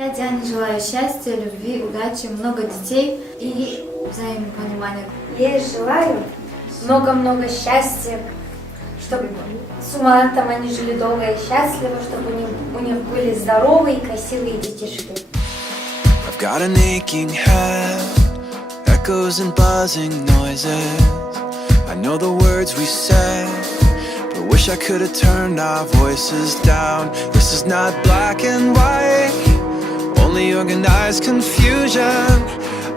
Я Диане желаю счастья, любви, удачи, много детей и взаимопонимания. Я ей желаю много-много счастья, чтобы с Умаратом они жили долго и счастливо, чтобы у них были здоровые и красивые детишки. I've got an aching head, echoes and buzzing noises. I know the words we said, but wish I could have turned our voices down. This is not black and white, only organized confusion.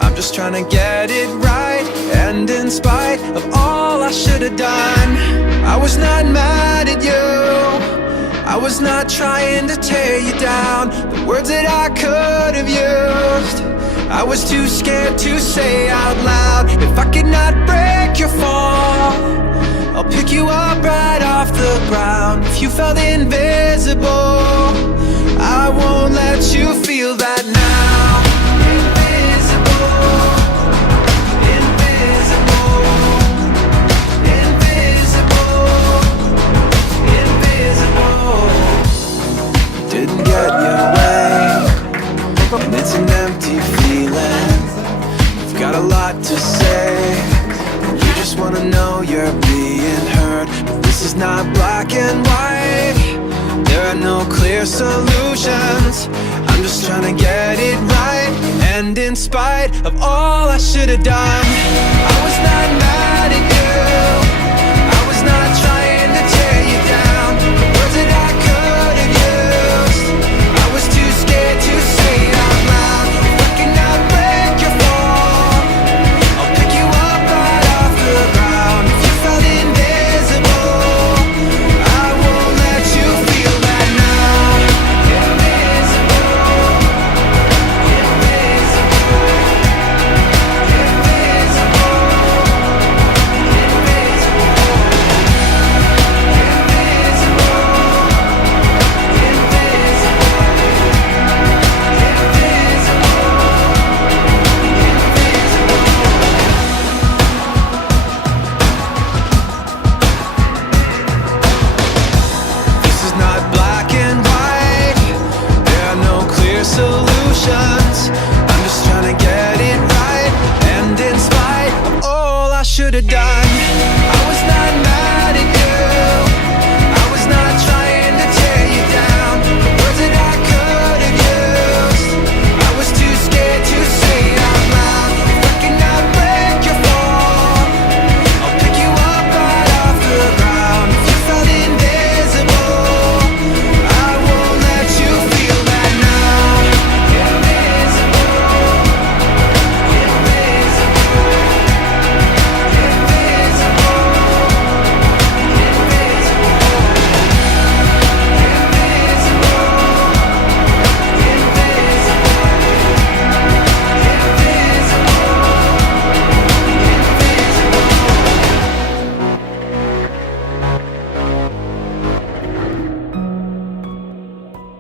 I'm just trying to get it right, and in spite of all I should have done, I was not mad at you, I was not trying to tear you down. The words that I could have used, I was too scared to say out loud. If I could not break your fall, I'll pick you up right off the ground. If you felt invisible, I won't let you feel that now. Invisible, invisible, invisible, invisible. Didn't get your way, and it's an empty feeling. You've got a lot to say, and you just wanna know you're being heard. But this is not black and white, there are no clear solutions. I'm just trying to get it right, and in spite of all I should have done, I was not mad at you, I was not trying to tear you down. The words that I could have used, I was too scared to say it out loud. If I cannot break your fall, I'll pick you up right off the ground. If you felt invisible, I won't let you feel that now. Invisible, invisible, this is not black and white, there are no clear solutions. I'm just trying to get it right, and in spite of all I should have done,